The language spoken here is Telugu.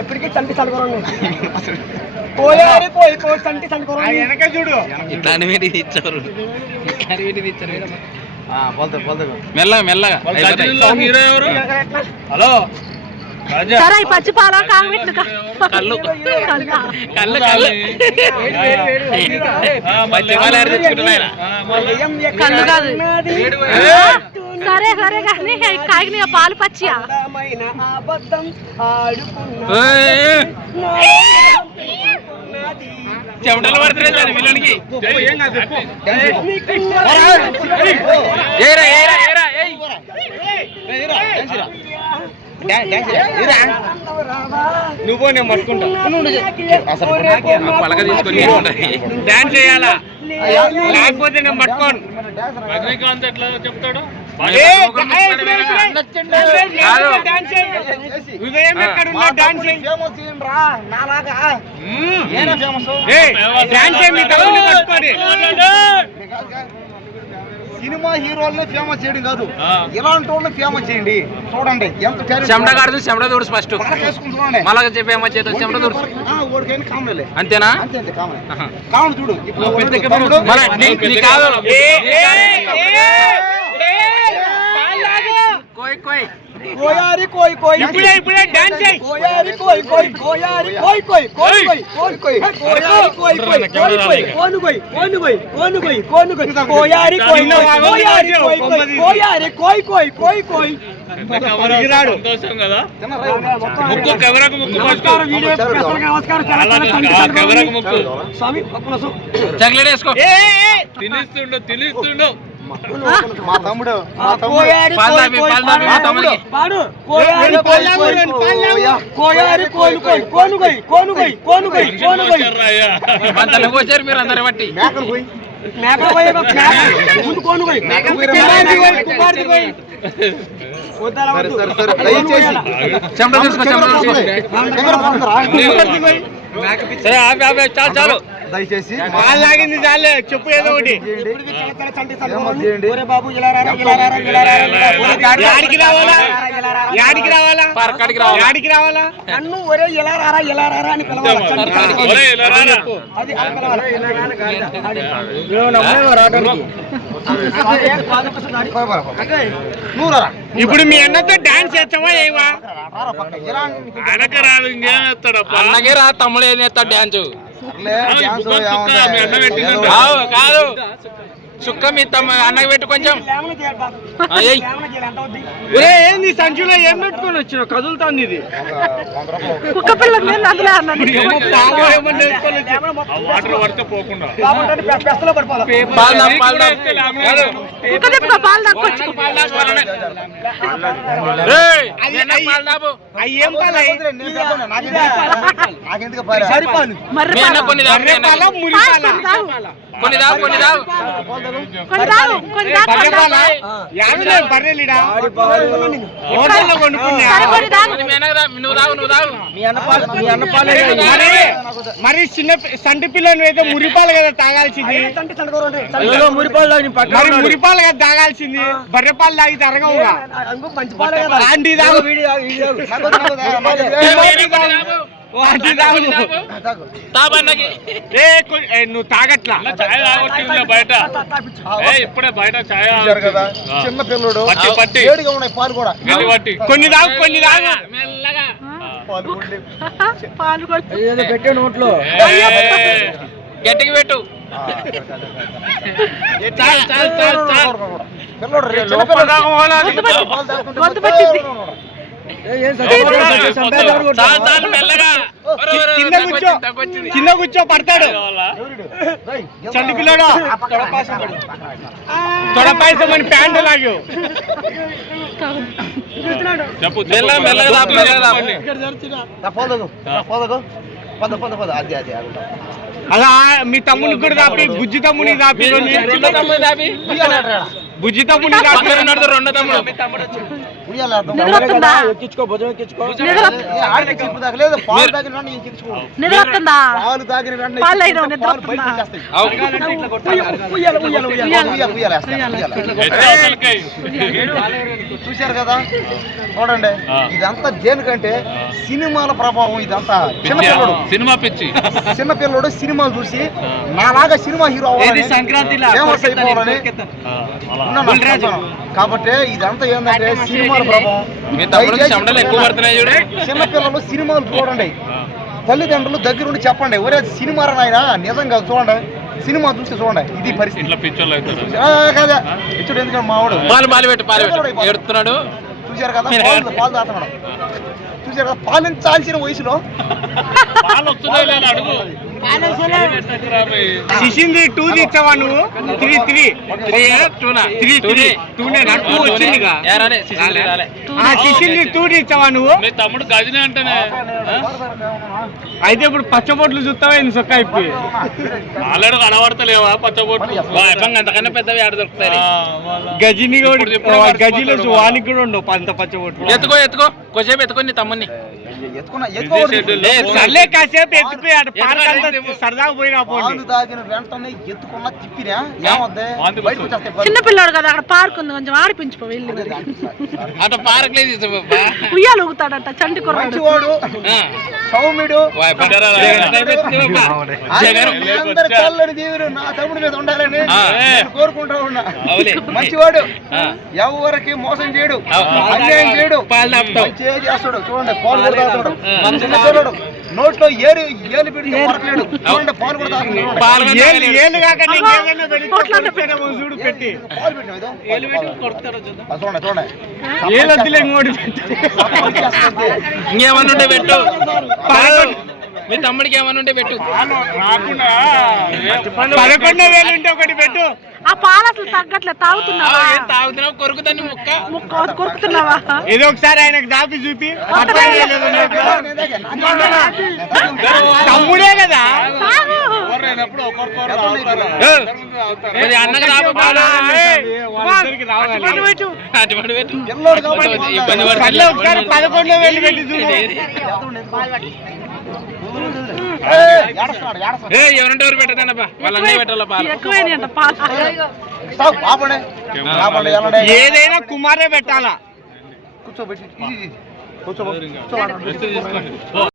ఎప్పటికీ చంటి చదువుకోండి పోయారు పోయి చంటి చదువుకోండి వెనక చూడు ఇచ్చారు మెల్లగా మెల్లగా. హలో సరే పచ్చిపాల కాంగ్రెస్ కళ్ళు కళ్ళు కళ్ళు కళ్ళు కాదు. సరే సరే కానీ కాగిన పాలు పచ్చియా చెమటలు పడుతున్నాయి పిల్లలకి. నువ్వు నేను పట్టుకుంటా పలక తీసుకొని డాన్స్ చేయాలా లేకపోతే నేను పట్టుకోను. రజనీకాంత్ ఎట్లా చెప్తాడు ఉదయం ఎక్కడున్నా డాన్స్ పట్టుకోండి. సినిమా హీరోల్ని ఫేమస్ చేయడం కాదు, ఇలాంటి వాళ్ళని ఫేమస్ చేయండి. చూడండి ఎంత చెమట కాదు, చెమట దూడుసు ఫస్ట్ మళ్ళా ఫేమస్ చేద్దాం. చెమట దూడుసు అంతేనా? కావును చూడు కాదు కోయ్ కోయ్ కోయారి కోయ్ కోయ్ ఇప్పుడే డాన్స్ చేయి. కోయారి కోయ్ కోయ్ కోయారి కోయ్ కోయ్ కోయ్ కోయ్ కోయ్ కోయ్ కోయారి కోయ్ కోయ్ కోయ్ కోయ్ కోను కోయ్ కోను కోయ్ కోను కోయ్ కోను కోయ్ కోయారి కోయ్ కోయారి కోయ్ కోయ్ కోయారి కోయ్ కోయ్ కోయ్ కోయ్ సంతోషం కదా. ముక్కు కెమెరాకు ముక్కు కెమెరాకు ముక్కు స్వామి చాక్లెట్ వేసుకో. తినిస్తుండు మా తమ్ముడు మా తమ్ముడికి పాడు కోయారి కోయ్ కోయారి కోయ్ కోయ్ కోను కోయ్ కోను కోయ్ కోను కోయ్ కోను కోయ్ అంతలోకి వచ్చారు మీరు అందరు బట్టి. మేకలు కోయ్ మేకలు కోయ్ ముందు కోను కోయ్ కుమార్తె కోయ్ చెమట తీసుకో చెమట తీసుకో. సరే ఆపే చాలు చాలు. దయచేసి లాగింది చాలే చెప్పు ఏదో ఒకటి. యాడికి రావాలా యాడికి రావాలా నన్ను ఒరే ఇలా రారా ఇలా రారా అని పిలవాలి. ఇప్పుడు మీ అన్నతో డాన్స్ చేస్తావా ఏవా? అనక రాదు ఇంకేం వేస్తాడప్ప. అన్నగే రా తమ్ముడు ఏం చేస్తాడు డాన్స్ కాదు కాదు చుక్క మీ అన్నకి పెట్టు కొంచెం. ఏంది సంచులో ఏం పెట్టుకొని వచ్చినావు? కదులుతాంది ఇది. కుక్క పిల్ల వాటర్ పడితే పోకుండా మరి చిన్న సంటి పిల్లలు అయితే మురిపాలు కదా తాగాల్సింది. మురిపాలు కదా తాగాల్సింది. బర్రెపాలు తాగితే అరగవుగా. ఆంటీ తాగు నువ్వు తాగట్లా బయట ఇప్పుడే బయట చిన్న పిల్లడు పాలు కూడా కొన్ని తాగు కొన్ని తాగు పెట్టే నోట్లో గట్టికి పెట్టు. కింద కూర్చో పడతాడు చండి పిల్లడు. తొడపాయసం అని ప్యాంటు లాగు. అలా మీ తమ్ముడికి కూడా దాపి బుజ్జి తమ్ముడికి దాపి బుజ్జి తమ్ముడిని దాపి బుజ్జి తమ్ముడికి దాపి రెండో తమ్ముడు నిద్ర వస్తుందా? ఎక్కించుకో, భుజం ఎక్కించుకో. నిద్ర నిద్ర వస్తుందా? పాలు అయినా నిద్ర వస్తుందా? ఉయ్యాల, ఉయ్యాల, ఉయ్యాల. చూశారు కదా, చూడండి. ఇదంతా దేనికంటే సినిమాల ప్రభావం. ఇదంతా చిన్నపిల్లడు, సినిమా పిచ్చి చిన్నపిల్లడు సినిమాలు చూసి నాలాగా సినిమా హీరో అవ్వాలని, ఫేమస్ అయిపోవాలని ఉన్నాను. కాబట్టి ఇదంతా ఏంటంటే సినిమాల ప్రభావం. చిన్నపిల్లలు సినిమాలు చూడండి, తల్లిదండ్రులు దగ్గరుండి చెప్పండి, ఒరే సినిమా నాయన నిజంగా చూడండి, సినిమా చూసి చూడండి. ఇది పరిస్థితి కదా. ఇచ్చుడు ఎందుకంటే మావాడు ఎడుతున్నాడు. చూశారు కదా, పాలు తాగుతున్నాడు. చూశారు కదా, పాలించాల్సిన వయసులో శిశింది 2 ఇచ్చావా నువ్వు? 3 వచ్చిందిగా. శిశింది 2 ఇచ్చావా నువ్వు? తమ్ముడు గదినే అంటేనే అయితే ఇప్పుడు పచ్చబొట్లు చూస్తావా ఇన్ని సొక్క అయిపోయి ఆల్రెడీ కనబడతలేవా పచ్చబొట్లు? అంతకన్నా పెద్దవి ఆడ దొరుకుతాయి. గజిని గజిలో వానికి కూడా ఉండవు అంత పచ్చబొట్లు. ఎత్తుకో ఎత్తుకో, కొద్దిసేపు ఎత్తుకో నీ తమ్ముని. సర్లే కాసేపు ఎత్తుకుపోయి సరదాగా పోయినా పాలు తాగిన వెంటనే ఎత్తుకున్నా తిప్పినా ఏమవుద్ది? బయటకు వచ్చేస్తాయి. చిన్నపిల్లాడు కదా, అక్కడ పార్క్ ఉంది, కొంచెం ఆడిపించుకో వెళ్ళి. అటు పార్క్ లేదు ఉయ్యాలు ఊగుతాడంట చంటి కుర్రాడు. మంచివాడు, సౌమ్యుడు, అందరి చల్లని దేవుడు నా తమ్ముడి మీద ఉండాలని నేను కోరుకుంటా ఉన్నా. మంచివాడు, ఎవరికి మోసం చేయడు, అన్యాయం చేయడు, మంచిగా చేస్తాడు. చూడండి, పాలు కూడా తాగుతాడు. చిన్న పిల్లడు నోట్లో ఏలు పెడితే కొరకలేడు. చూడండి, పాలు కూడా తాగుతాడు. చూడు పెట్టి పాలు పెట్టిన చూడండి, చూడండి. ఇంకేమన్నా పెట్టు, మీ తమ్ముడికి ఏమన్నా ఉంటే పెట్టు. 11,000 ఉంటే ఒకటి పెట్టు. ఆ పాలు అసలు తగ్గట్లే, తాగుతున్నావా? ఏం తాగుతున్నావు? కొరుకుతాన్ని ముక్క కొరుకుతున్నావా? ఏదో ఒకసారి ఆయనకు దాపి చూపి. తమ్ముడే కదా. మరి అన్నకు రాబోపాలు పిల్లోడు కాబట్టి ఇబ్బంది ఒకసారి 11,000 పెట్టి చూడు. ఎవరంటే ఎవరు పెట్టదన్నప్ప, వాళ్ళ అన్నయ్య పెట్టాల పాలు. ఎక్కువైనాయంట పాలు. ఏదైనా కుమారే పెట్టాలా. కూర్చోబెట్టి కూర్చో.